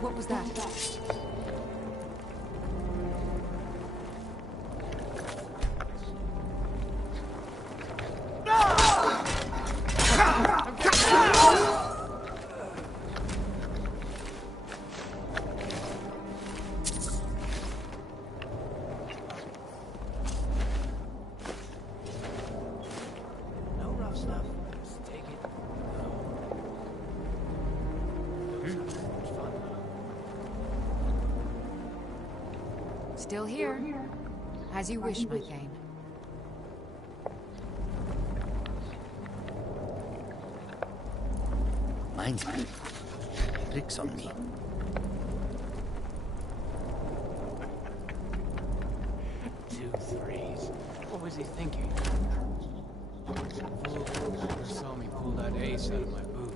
What was that? Still here. As you wish, my Thane. Minds me. Tricks on me. 2 3s. What was he thinking? Fool saw me pull that ace out of my boot.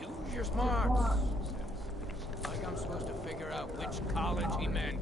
Use your smarts. Like I'm supposed to figure out which college he meant.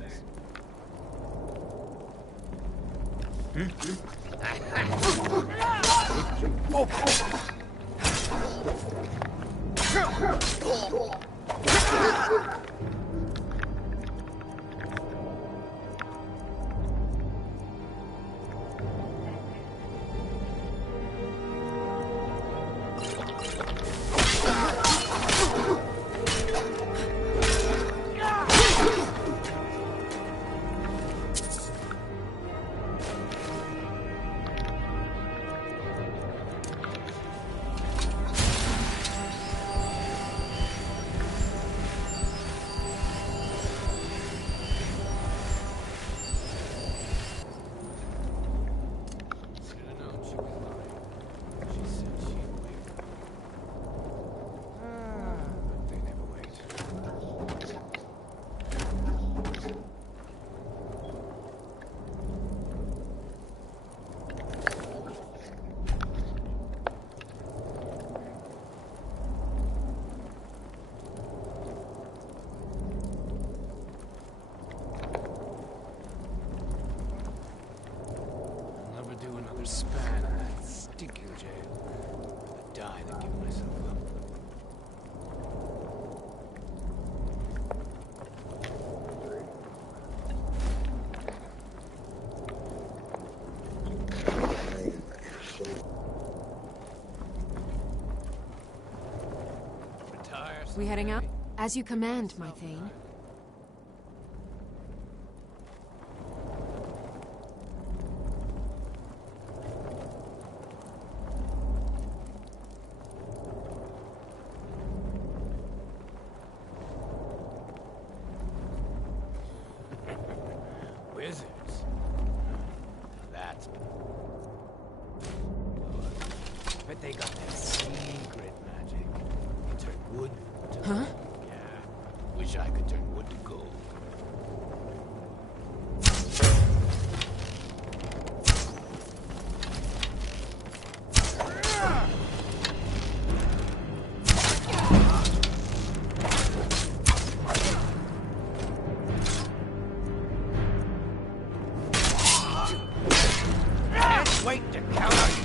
Span in that stinking jail. I'd die than give myself up. We heading out? As you command, my Thane. Bet they got that secret magic. You turn wood to Huh? Yeah. Wish I could turn wood to gold. Can't wait to count on you.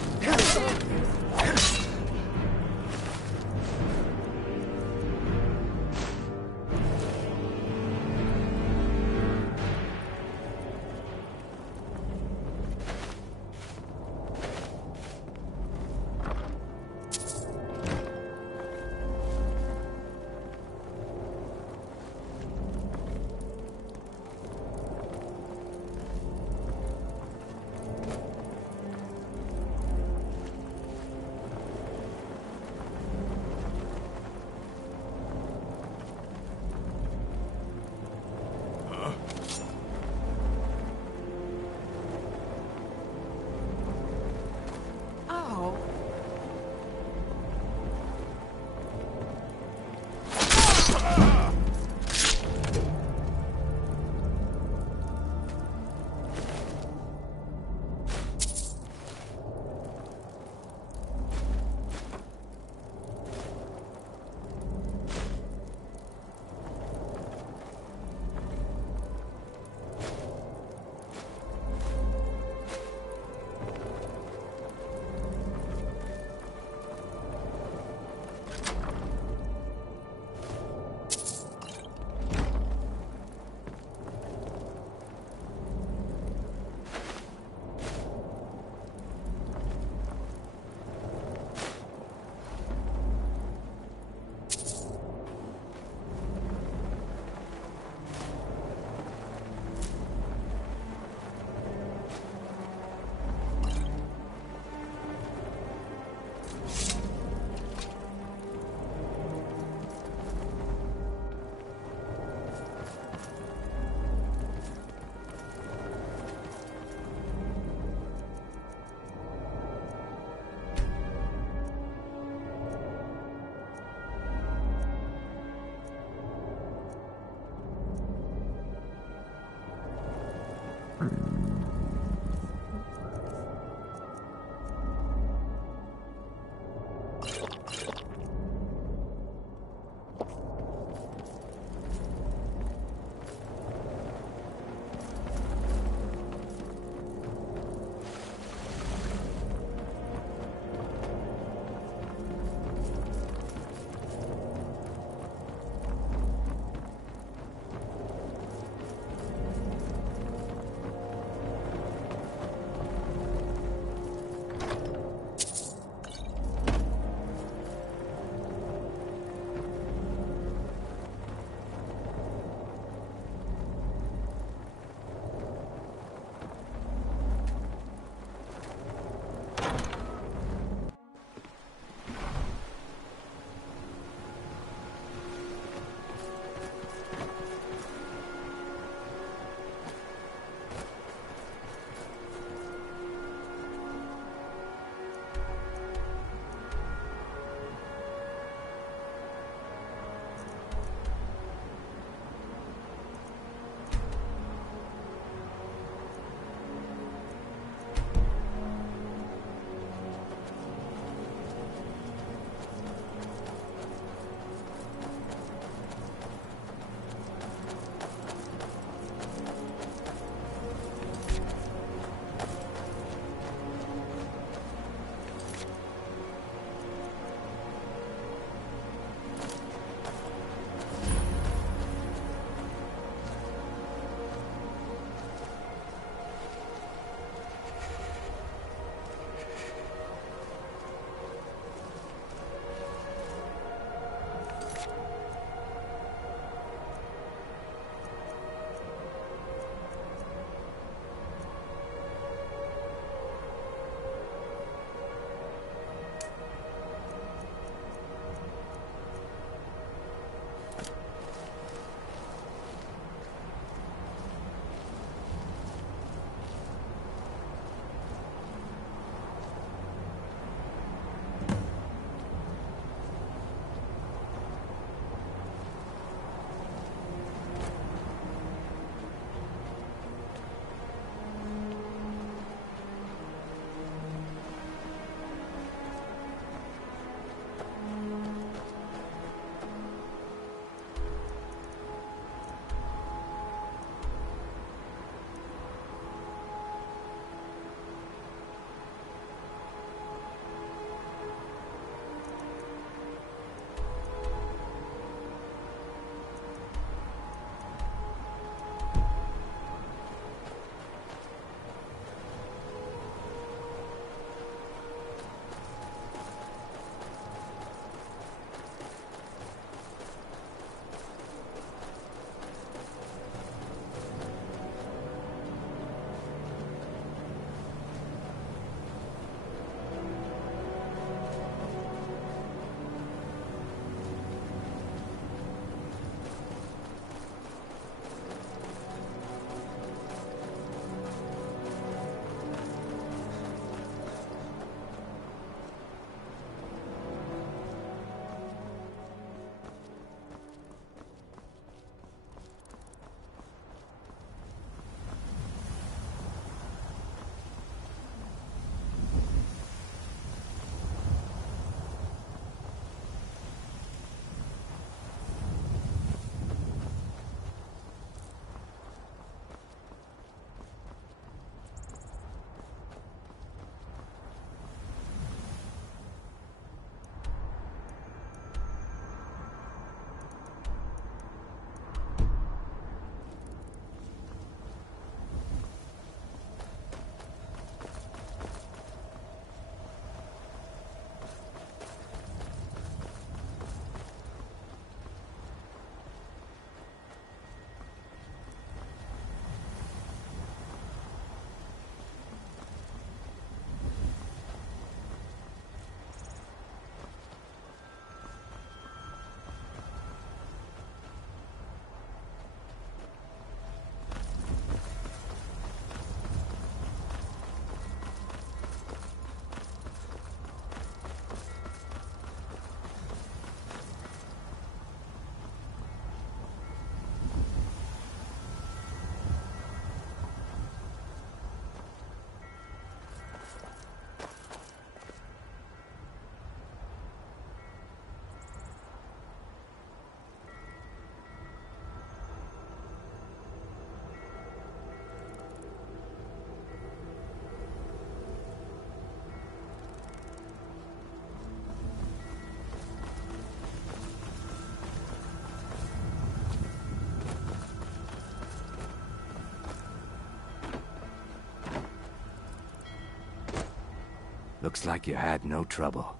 Looks like you had no trouble.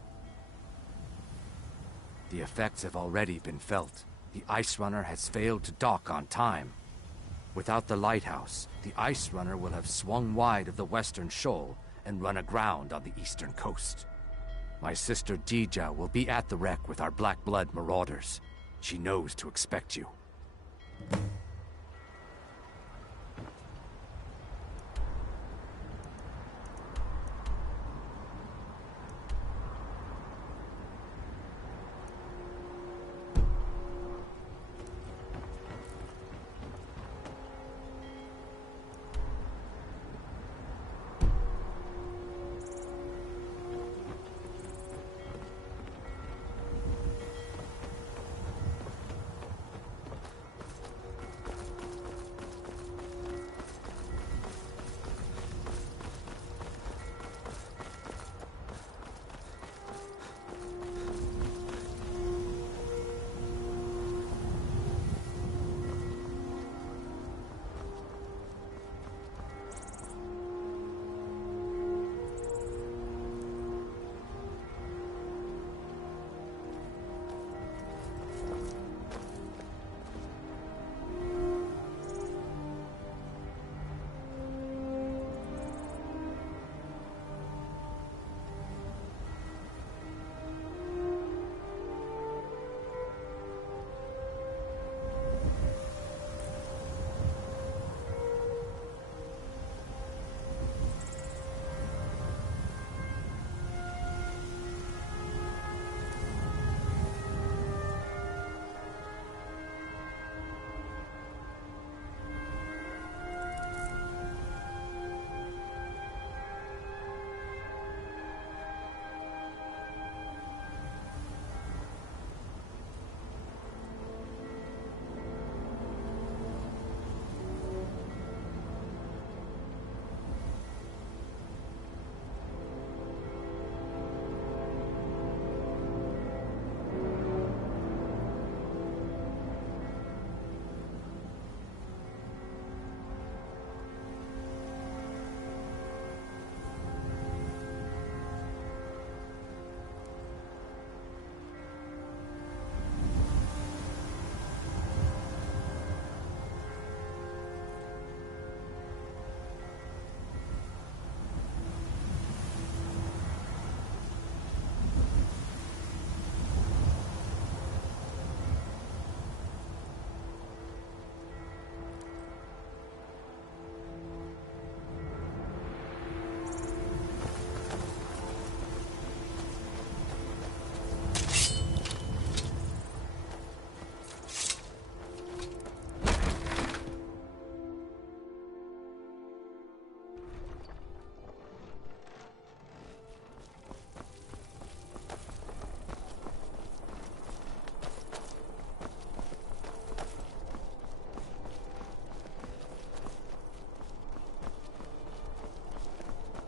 The effects have already been felt. The Ice Runner has failed to dock on time. Without the lighthouse, the Ice Runner will have swung wide of the western shoal and run aground on the eastern coast. My sister Dija will be at the wreck with our Black Blood marauders. She knows to expect you.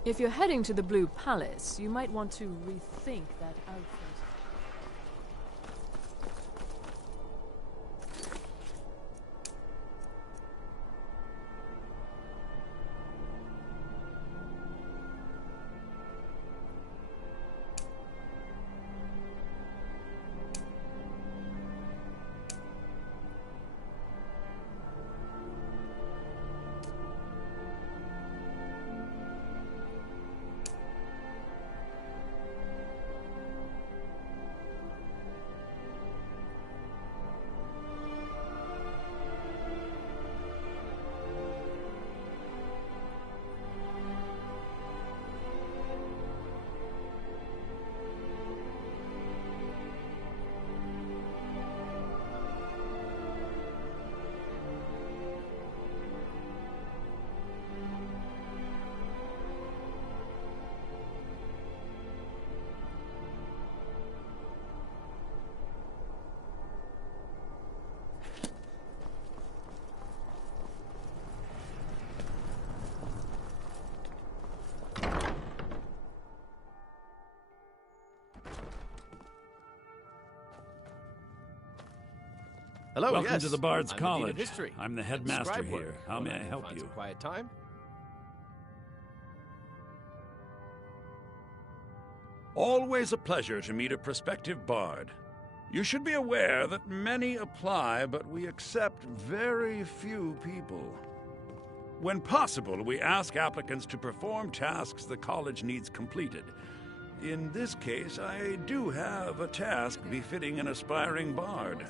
If you're heading to the Blue Palace, you might want to rethink that outfit. Hello, Welcome yes. to the Bard's I'm the Dean of College. History. I'm the And headmaster scribe here. work. How may I Wanna help find you? some quiet time? Always a pleasure to meet a prospective bard. You should be aware that many apply, but we accept very few people. When possible, we ask applicants to perform tasks the college needs completed. In this case, I do have a task befitting an aspiring bard.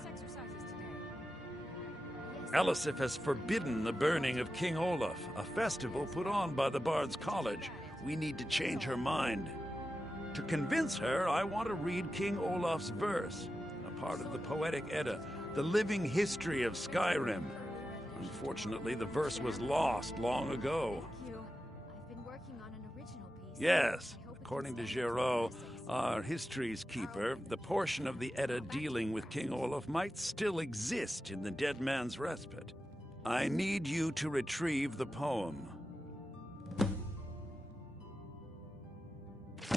Elisif has forbidden the burning of King Olaf, a festival put on by the Bard's College. We need to change her mind. To convince her, I want to read King Olaf's verse, a part of the Poetic Edda, the living history of Skyrim. Unfortunately, the verse was lost long ago. Thank you. I've been working on an original piece. Yes, according to Giraud, our history's keeper, the portion of the Edda dealing with King Olaf might still exist in the Dead Man's Respite. I need you to retrieve the poem.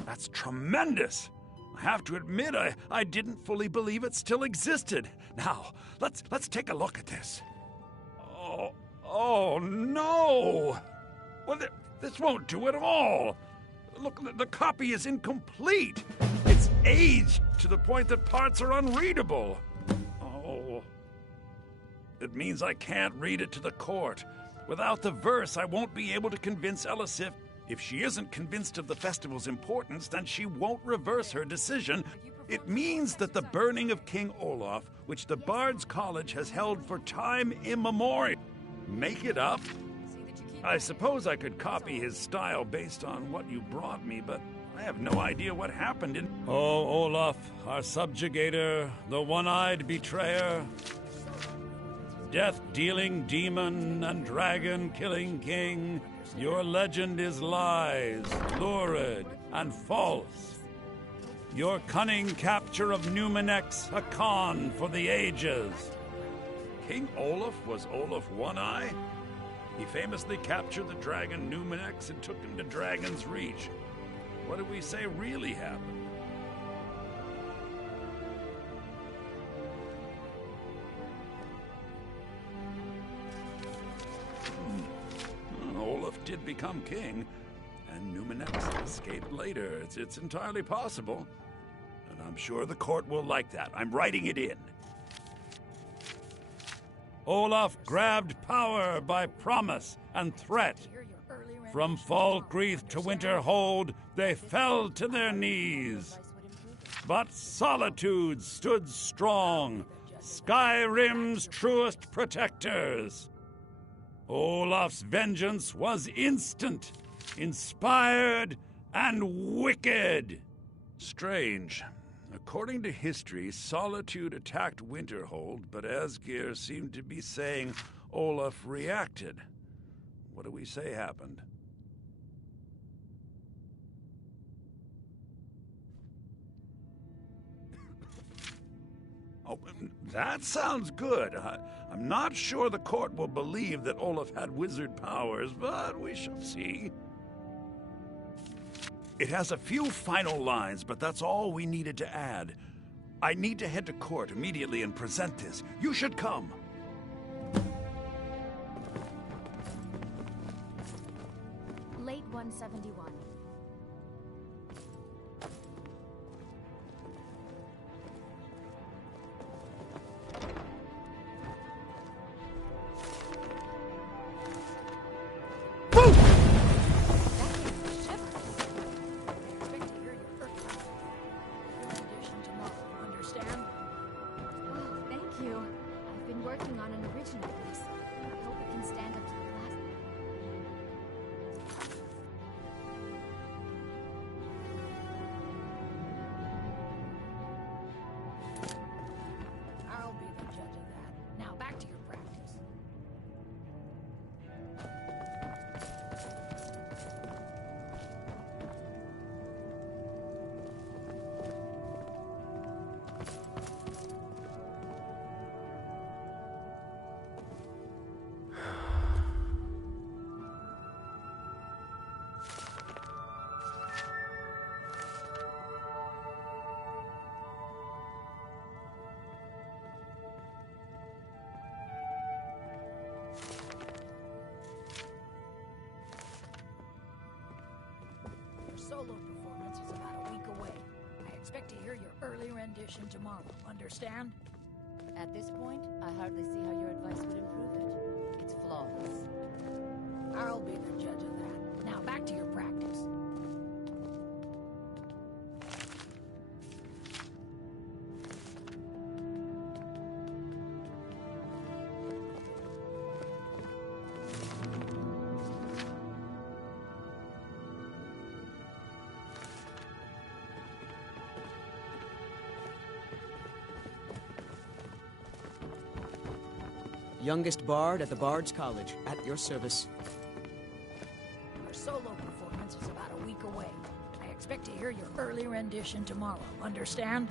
That's tremendous! I have to admit, I didn't fully believe it still existed. Now, let's take a look at this. Oh no! Well, this won't do at all. Look, the copy is incomplete. It's aged to the point that parts are unreadable. Oh. It means I can't read it to the court. Without the verse, I won't be able to convince Elisif. If she isn't convinced of the festival's importance, then she won't reverse her decision. It means that the burning of King Olaf, which the Bard's College has held for time immemorial, make it up? I suppose I could copy his style based on what you brought me, but I have no idea what happened in... Oh, Olaf, our subjugator, the one-eyed betrayer, death-dealing demon and dragon-killing king, your legend is lies, lurid, and false. Your cunning capture of Numenex, a con for the ages. King Olaf was Olaf One-Eye? He famously captured the dragon Numenex and took him to Dragon's Reach. What do we say really happened? Olaf did become king, and Numenex escaped later. It's entirely possible. And I'm sure the court will like that. I'm writing it in. Olaf grabbed power by promise and threat. From Falkreath to Winterhold, they fell to their knees. But Solitude stood strong, Skyrim's truest protectors. Olaf's vengeance was instant, inspired, and wicked. Strange. According to history, Solitude attacked Winterhold, but Asgeir seemed to be saying Olaf reacted. What do we say happened? Oh, that sounds good. I'm not sure the court will believe that Olaf had wizard powers, but we shall see. It has a few final lines, but that's all we needed to add. I need to head to court immediately and present this. You should come. Late 171. Working on an original piece. I hope it can stand up to the last. I'll be the judge of that. Now back to your practice. Solo performance is about a week away. expect to hear your early rendition tomorrow, understand? At this point, I hardly see how your advice would improve it. It's flawless. I'll be the judge of that. Now back to your practice. Youngest bard at the Bard's College, at your service. Our solo performance is about a week away. I expect to hear your early rendition tomorrow, understand?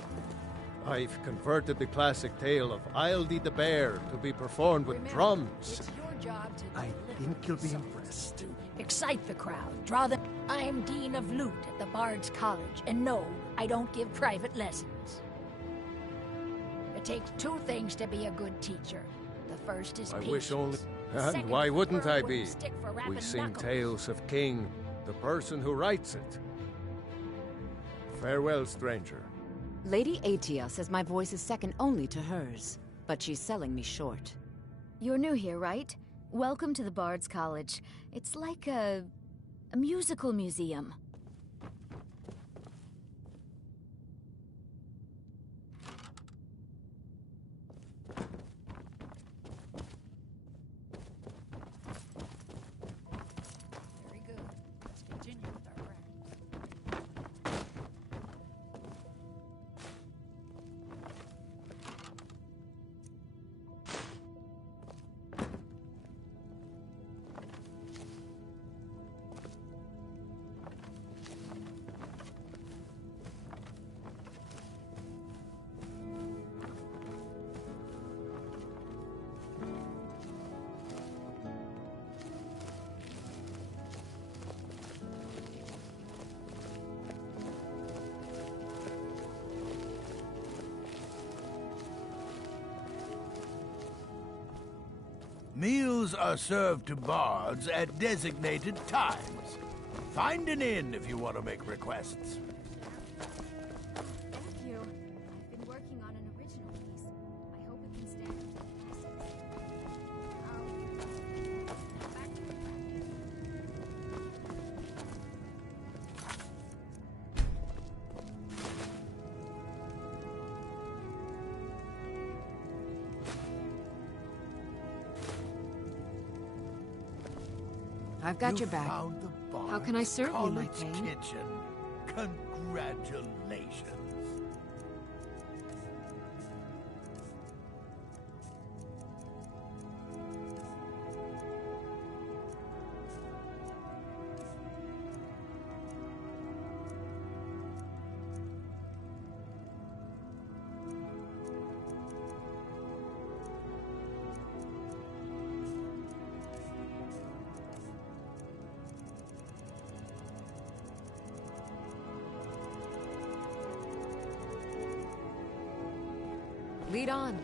I've converted the classic tale of Ildy the Bear to be performed with Remember, drums. It's your job to I deliver think you'll be songs impressed. to excite the crowd, draw them. I'm Dean of Lute at the Bard's College, and no, I don't give private lessons. It takes two things to be a good teacher. The first is I patience. wish only... The And second why is wouldn't firm I wooden be? stick for We rapping sing knuckles. tales of King, the person who writes it. Farewell, stranger. Lady Atia says my voice is second only to hers, but she's selling me short. You're new here, right? Welcome to the Bard's College. It's like a musical museum. Very good. Let's continue with our practice. Meals are served to bards at designated times. Find an inn if you want to make requests. Thank you. I've been working on an original piece. I hope it can stand the test. Back to your practice. I've got You your back. found the How can I Bard's serve you, my College king? Kitchen. Congratulations. Lead on.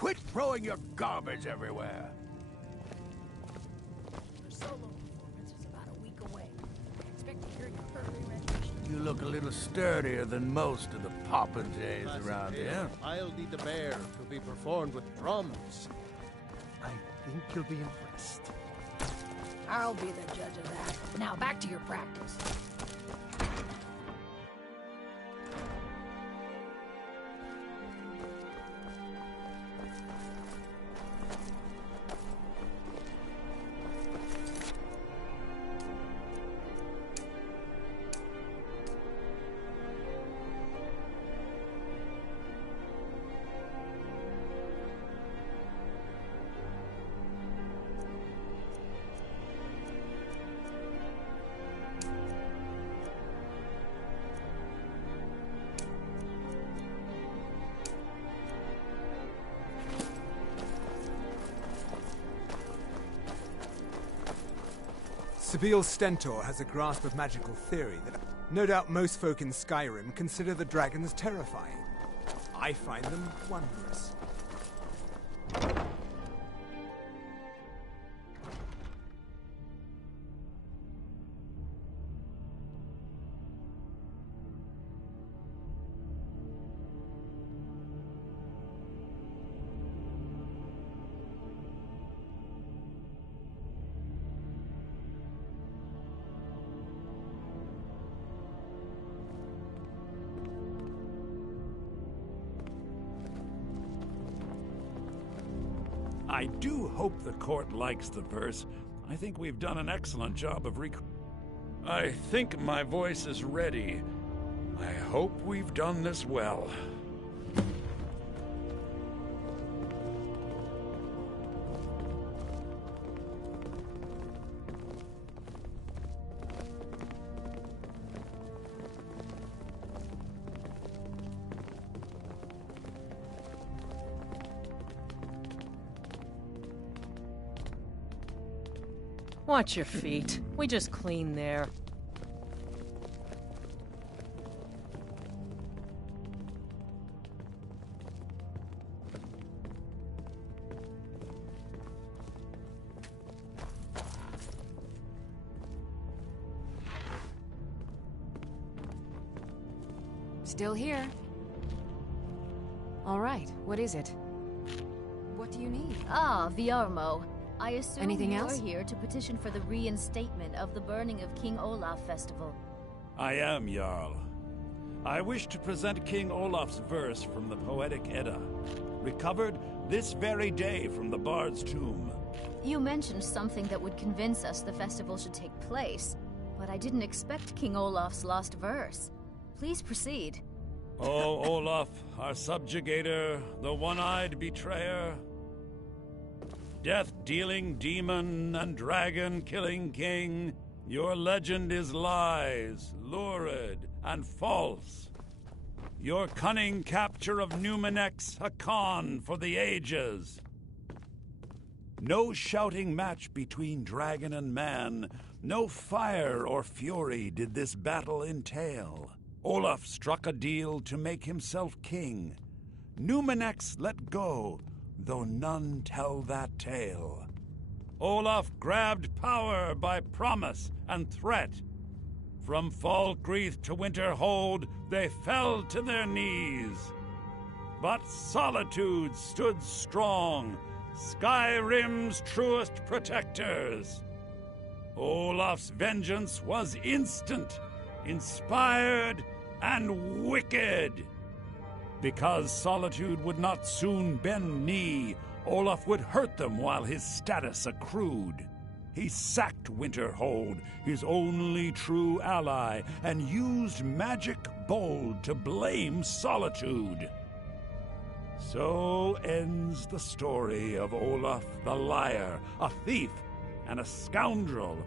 quit throwing your garbage everywhere. The solo performance is about a week away. I expect to hear your early rendition. You look a little sturdier than most of the popinjays around here. I'll Eat the Bear to be performed with drums. I think you'll be impressed. I'll be the judge of that. Now back to your practice. Sabeel Stentor has a grasp of magical theory that no doubt most folk in Skyrim consider the dragons terrifying. I find them wondrous. I do hope the court likes the verse. I think we've done an excellent job of I think my voice is ready. I hope we've done this well. Watch your feet. We just cleaned there. Still here. All right, what is it? What do you need? Ah, Viarmo. I assume Anything you're else? here to petition for the reinstatement of the burning of King Olaf Festival. I am, Jarl. I wish to present King Olaf's verse from the Poetic Edda, recovered this very day from the Bard's tomb. You mentioned something that would convince us the festival should take place, but I didn't expect King Olaf's lost verse. Please proceed. O Olaf, our subjugator, the one-eyed betrayer, death-dealing demon and dragon-killing king, your legend is lies, lurid, and false. Your cunning capture of Numenex, a con for the ages. No shouting match between dragon and man, no fire or fury did this battle entail. Olaf struck a deal to make himself king. Numenex let go, though none tell that tale. Olaf grabbed power by promise and threat. From Falkreath to Winterhold, they fell to their knees. But Solitude stood strong, Skyrim's truest protectors. Olaf's vengeance was instant, inspired, and wicked. Because Solitude would not soon bend knee, Olaf would hurt them while his status accrued. He sacked Winterhold, his only true ally, and used magic bold to blame Solitude. So ends the story of Olaf the Liar, a thief and a scoundrel.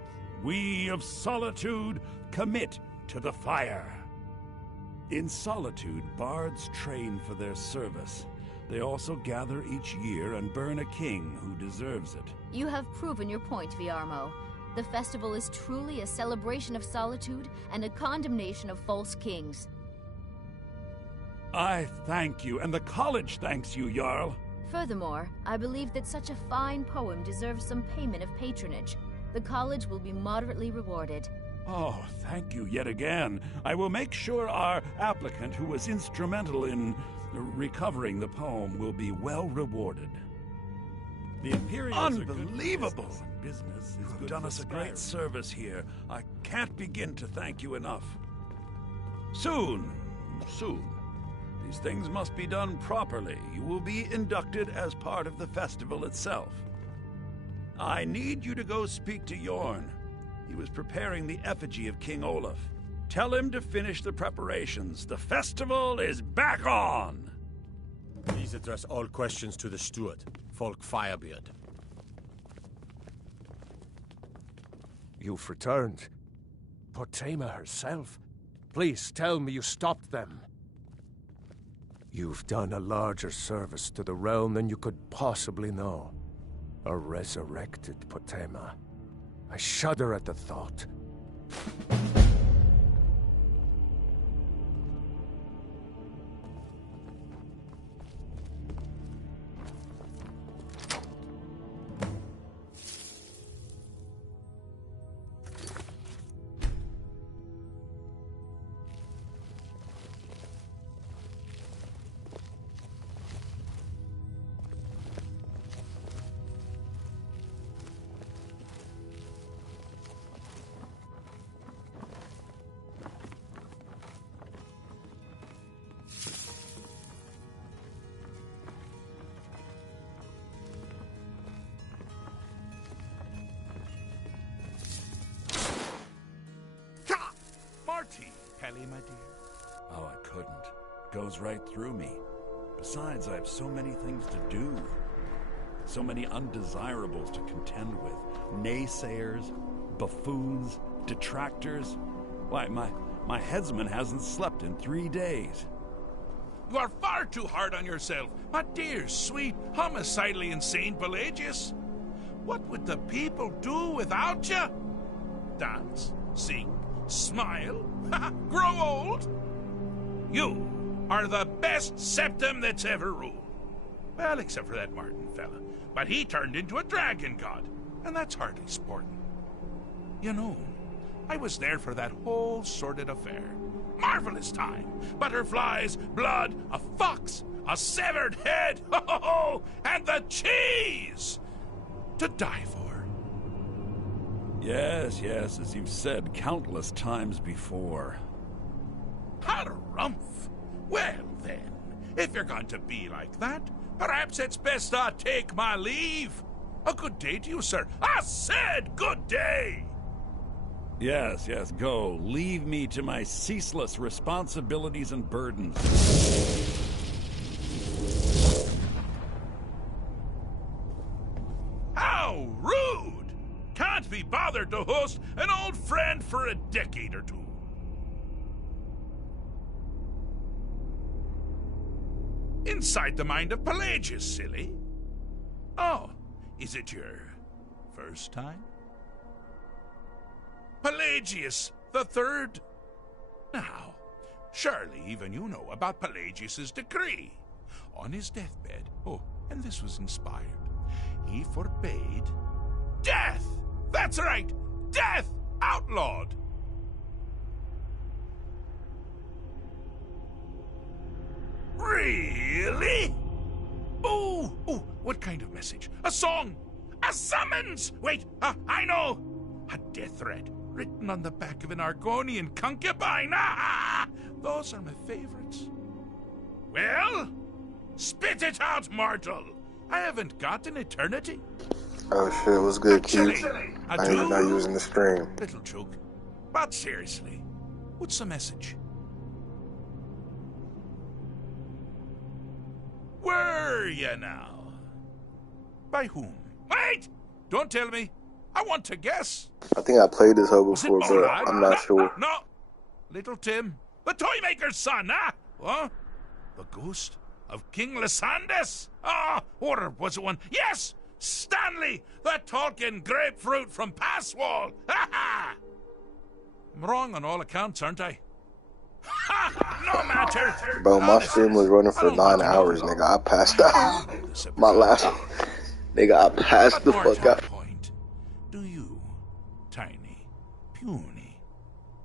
We of Solitude commit to the fire. In Solitude, bards train for their service. They also gather each year and burn a king who deserves it. You have proven your point, Viarmo. The festival is truly a celebration of solitude and a condemnation of false kings. I thank you, and the college thanks you, Jarl. Furthermore, I believe that such a fine poem deserves some payment of patronage. The college will be moderately rewarded. Oh, thank you yet again. I will make sure our applicant, who was instrumental in recovering the poem, will be well rewarded. The Imperials Unbelievable! Business has done us a great service here. I can't begin to thank you enough. Soon. These things must be done properly. You will be inducted as part of the festival itself. I need you to go speak to Yorn. He was preparing the effigy of King Olaf. Tell him to finish the preparations. The festival is back on! Please address all questions to the steward, Folk Firebeard. You've returned. Potema herself. Please tell me you stopped them. You've done a larger service to the realm than you could possibly know. A resurrected Potema. I shudder at the thought. Kelly, my dear? Oh, I couldn't. It goes right through me. Besides, I have so many things to do. So many undesirables to contend with. Naysayers, buffoons, detractors. Why, my headsman hasn't slept in 3 days. You are far too hard on yourself, my dear, sweet, homicidally insane Pelagius. What would the people do without you? Dance, sing, smile, grow old? You are the best septum that's ever ruled. Well, except for that Martin fella. But he turned into a dragon god, and that's hardly sporting. You know, I was there for that whole sordid affair. Marvelous time. Butterflies, blood, a fox, a severed head, and the cheese to die for. Yes, as you've said countless times before. Harumph! Well then, if you're going to be like that, perhaps it's best I take my leave. A good day to you, sir. I said good day! Yes, go. Leave me to my ceaseless responsibilities and burdens. How rude! Can't be bothered to host an old friend for a decade or two. Inside the mind of Pelagius, silly. Oh, is it your first time? Pelagius the Third? Now, surely even you know about Pelagius's decree. On his deathbed, and this was inspired, he forbade death! That's right! Death! Outlawed! Really? Oh, what kind of message? A song? A summons? Wait, I know! A death threat written on the back of an Argonian concubine. Those are my favorites. Well, spit it out, mortal. I haven't got an eternity. Oh shit, what's good, Keith? I didn't even know you was in the stream. Little joke. But seriously, what's the message? Were you now? By whom? Wait! Don't tell me. I want to guess. I think I played this hoe before, but I'm not sure. No. Little Tim. The Toymaker's son, huh? What? The ghost of King Lysandas? Or was it one? Yes! Stanley, the talking grapefruit from Passwall! Ha! I'm wrong on all accounts, aren't I? Ha! No matter! Bro, my stream was running for 9 hours, nigga. I passed out. My last one. Nigga, I passed the fuck out. Do you, tiny, puny,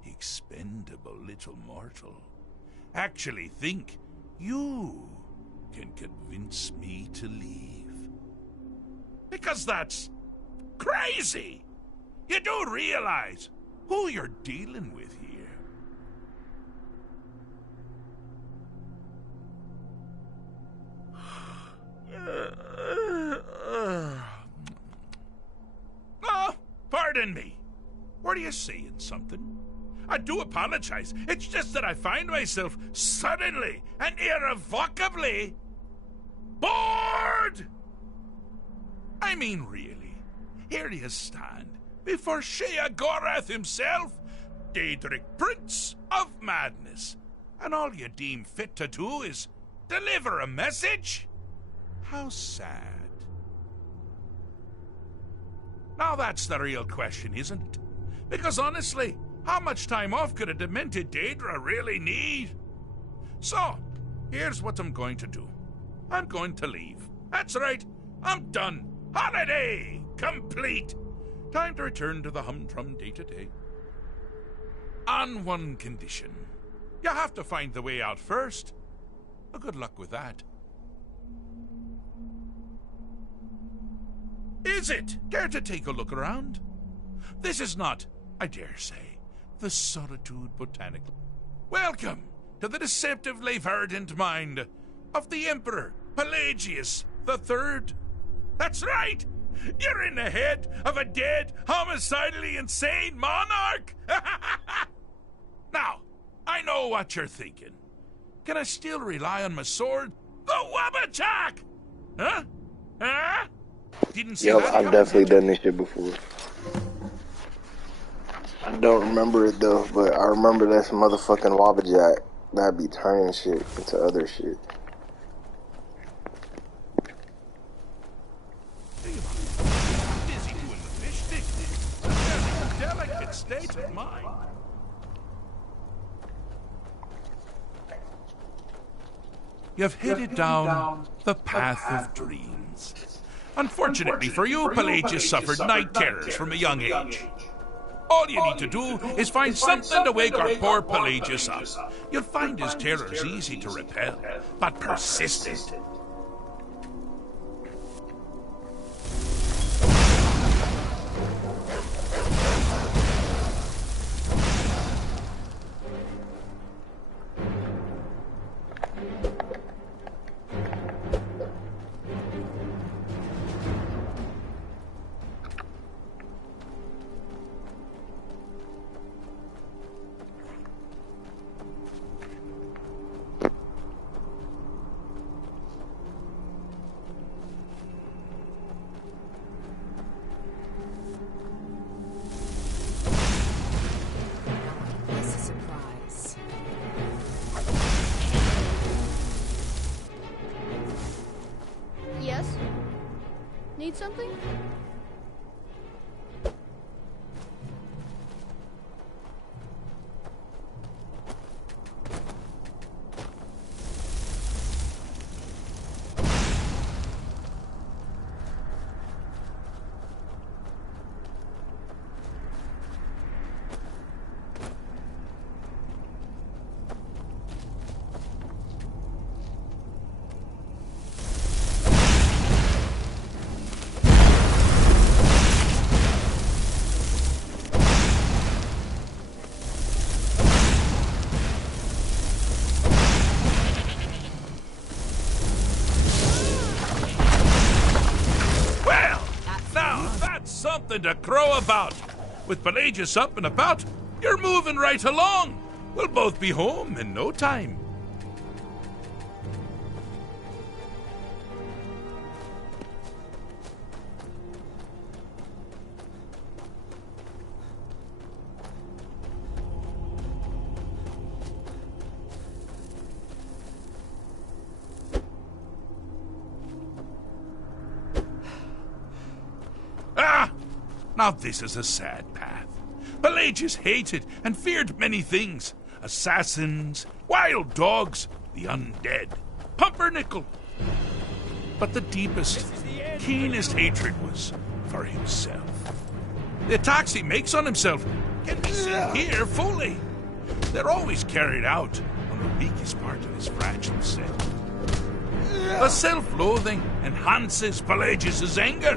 expendable little mortal, actually think you can convince me to leave? Because that's crazy! You do realize who you're dealing with here. Oh, pardon me. Were you saying something? I do apologize. It's just that I find myself suddenly and irrevocably bored! I mean, really. Here you stand before Sheogorath himself, Daedric Prince of Madness, and all you deem fit to do is deliver a message? How sad. Now that's the real question, isn't it? Because honestly, how much time off could a demented Daedra really need? So, here's what I'm going to do. I'm going to leave. That's right, I'm done. Holiday complete. Time to return to the humdrum day-to-day. On one condition. You have to find the way out first. Well, good luck with that. Is it? Care to take a look around? This is not, I dare say, the Solitude Botanical. Welcome to the deceptively verdant mind of the Emperor Pelagius III. That's right! You're in the head of a dead, homicidally insane monarch! Now, I know what you're thinking. Can I still rely on my sword? The Wabachak! Huh? Huh? Didn't see Yo, that I've coming, definitely did you? done this shit before. I don't remember it though, but I remember that motherfucking Wabbajack that be turning shit into other shit. Busy doing the fish stick. A very delicate state of mind. You've headed down the path of dreams. Unfortunately for you, Pelagius suffered night terrors from a young age. All you need to do is find something to wake our poor Pelagius up. You'll find his terrors easy to repel, but persistent. Yes? Need something? Something to crow about. With Pelagius up and about, you're moving right along. We'll both be home in no time. Now this is a sad path. Pelagius hated and feared many things. Assassins, wild dogs, the undead, pumpernickel. but the deepest, keenest hatred was for himself. The attacks he makes on himself can be seen here fully. They're always carried out on the weakest part of his fragile self. The self-loathing enhances Pelagius' anger.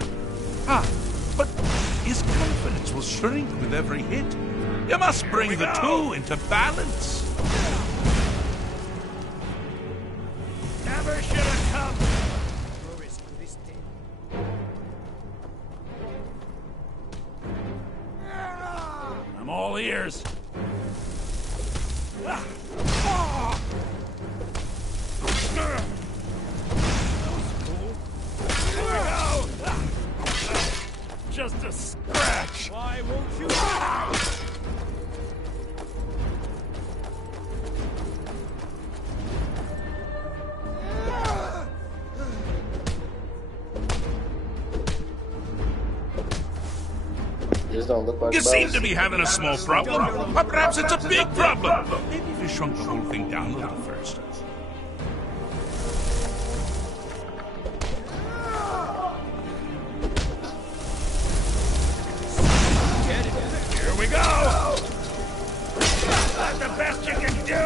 But his confidence will shrink with every hit. You must bring the two into balance. Never should have come. I'm all ears. Just a scratch. Why won't you? Don't look like you seem to be having a small problem, or perhaps it's a big problem. Maybe if you shrunk the whole thing down a little first. Here we go! That's the best you can do!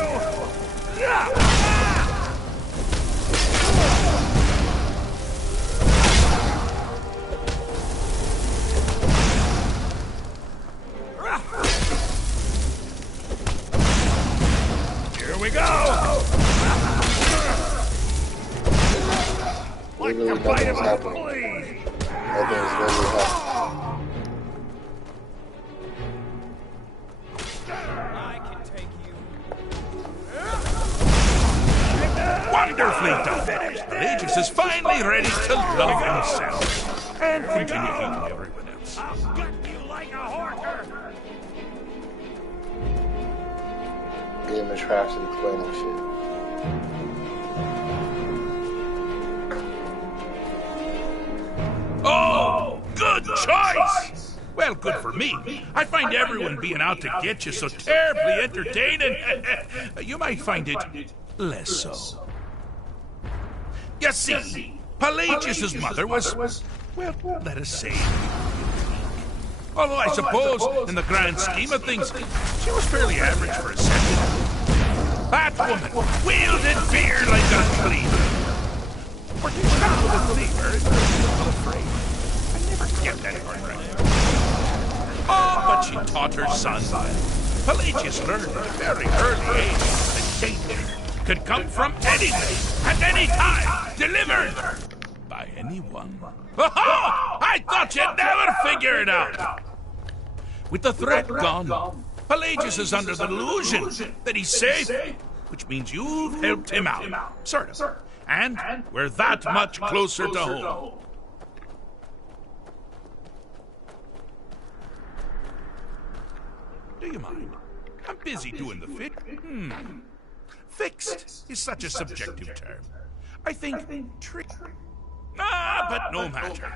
Here we go! Like the bite of a flea! Wonderfully done! Pelagius is finally ready to love himself and continue hating everyone else. I'll gut you like a horker! Game of trash and explaining shit. Oh, good choice! Well, good for me. I find everyone being out to get you so terribly entertaining. You might find it less so. You see, Pelagius' mother was, well, let us say, although I suppose, in the grand scheme of things, she was fairly average for a second. That woman wielded fear like a cleaver. For to start with a cleaver, I'm afraid I never get that part right. Oh, but she taught her son well. Pelagius learned at a very early age that danger could come from anything, at any time, delivered by anyone. Oh, I thought you'd never figure it out. With the threat gone, Pelagius is under the illusion that he's safe, which means you've helped him out, sort of. And we're that much closer to home. Do you mind? I'm busy doing the fit. Fixed is such a subjective term. I think trick. But no matter.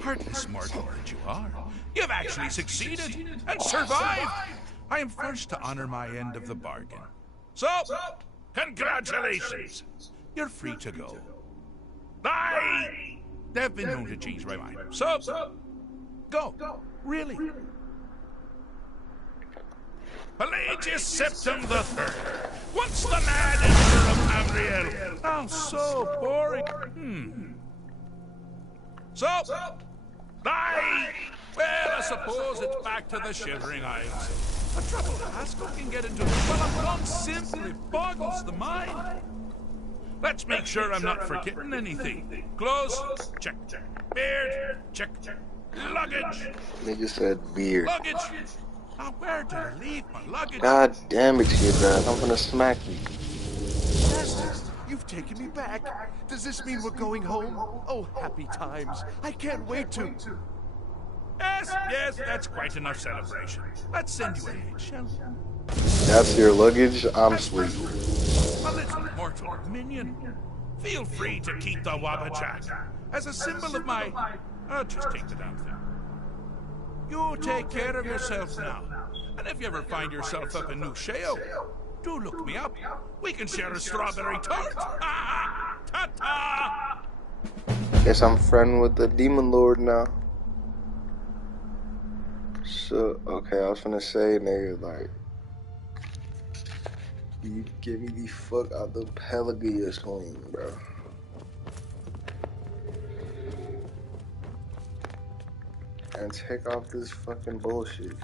Heartless mortal that you are, you've actually succeeded and survived. I am first to honor my end of the bargain. So, congratulations. You're free to go. I've been known to change my mind. So, go. Really. Pelagius Septim III, once the mad emperor of Tamriel. Oh, so boring. So, well, I suppose it's back to the Shivering Isles. A trouble to ask who can get into it. Well, a plum simply boggles the mind. Let's make sure I'm not forgetting anything. Clothes, check. Beard, check. Luggage. Nigga said beard. Luggage. Now, where did I leave my luggage? God damn it, kid, man. I'm gonna smack you. Master, you've taken me back. Does this mean we're going home? Oh, happy times. I can't wait to. Yes, that's quite enough celebration. Let's send you ahead, shall we? That's your luggage? I'm sweet. A little mortal minion. Feel free to keep the Wabbajack as a symbol of my... just take the damn thing. You take care of yourself now. And if you ever find yourself up in New Sheo, do look me up. We can share a strawberry tart. Ta-ta! Guess I'm friend with the Demon Lord now. So, okay, I was gonna say, nigga, like, you get me the fuck out the Pelagia swing, bro. And take off this fucking bullshit.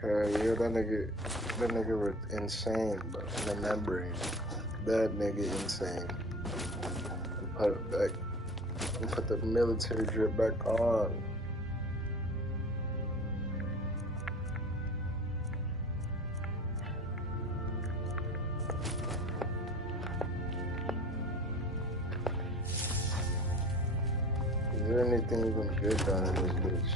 Hell yeah, that nigga was insane, bro. Remembering that nigga insane. And put it back, and put the military drip back on. Is there anything even good done in this bitch?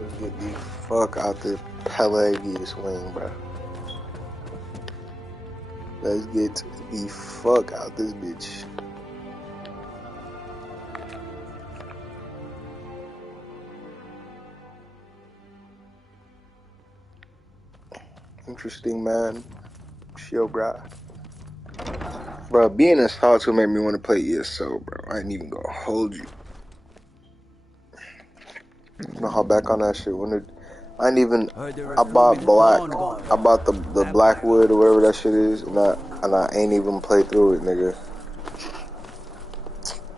Let's get the fuck out the Pelagia swing, bro. Let's get the fuck out this bitch. Interesting, man. Chill, bro. Bro, being a solitude made me want to play ESO, bro. I ain't even gonna hold you. I'm gonna hop back on that shit. I bought black. I bought the Blackwood or whatever that shit is, and I ain't even played through it, nigga.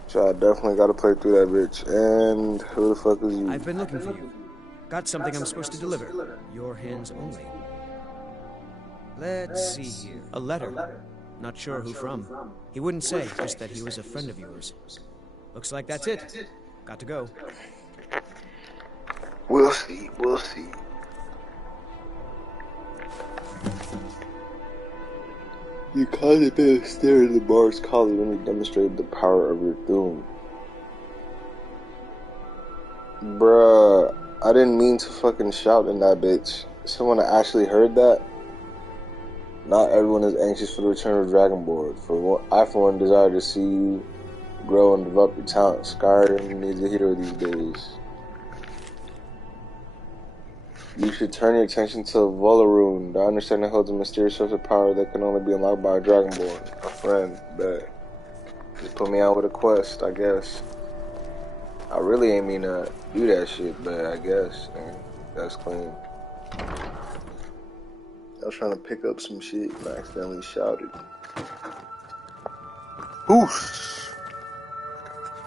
So I definitely gotta play through that bitch. And who the fuck is you? I've been looking for you. Got something I'm supposed to deliver. Your hands only. Let's see here. A letter. Not sure who from. He wouldn't say, just that he was a friend of yours. Looks like that's it. Got to go. We'll see. We'll see. You caught a bit of stare in the Bard's College when you demonstrated the power of your doom. Bruh, I didn't mean to fucking shout in that bitch. Someone actually heard that? Not everyone is anxious for the return of Dragonborn. I, for one, desire to see you grow and develop your talent. Skyrim needs a hero these days. You should turn your attention to Volaroon. The understanding holds a mysterious source of power that can only be unlocked by a Dragonborn. A friend, bet. Just put me out with a quest, I guess. I really ain't mean to do that shit, but I guess, man, that's clean. I was trying to pick up some shit and I accidentally shouted. Oof!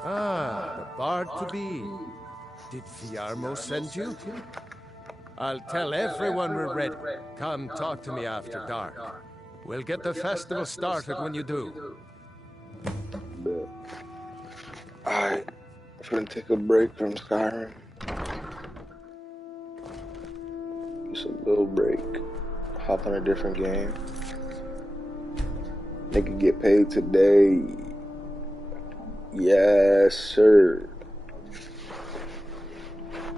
Ah, the bard to be. Did Fiarmo send you? I'll tell everyone we're ready. Come talk to me after dark. We'll get the festival started when you do. Bet. Alright, I'm gonna take a break from Skyrim. Just a little break. Hop on a different game. Nigga get paid today. Yes, sir.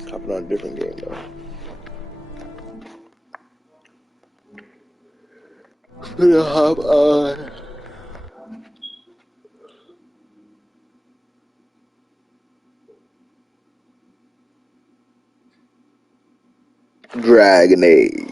Hopping on a different game though. Gonna hop on Dragon Age.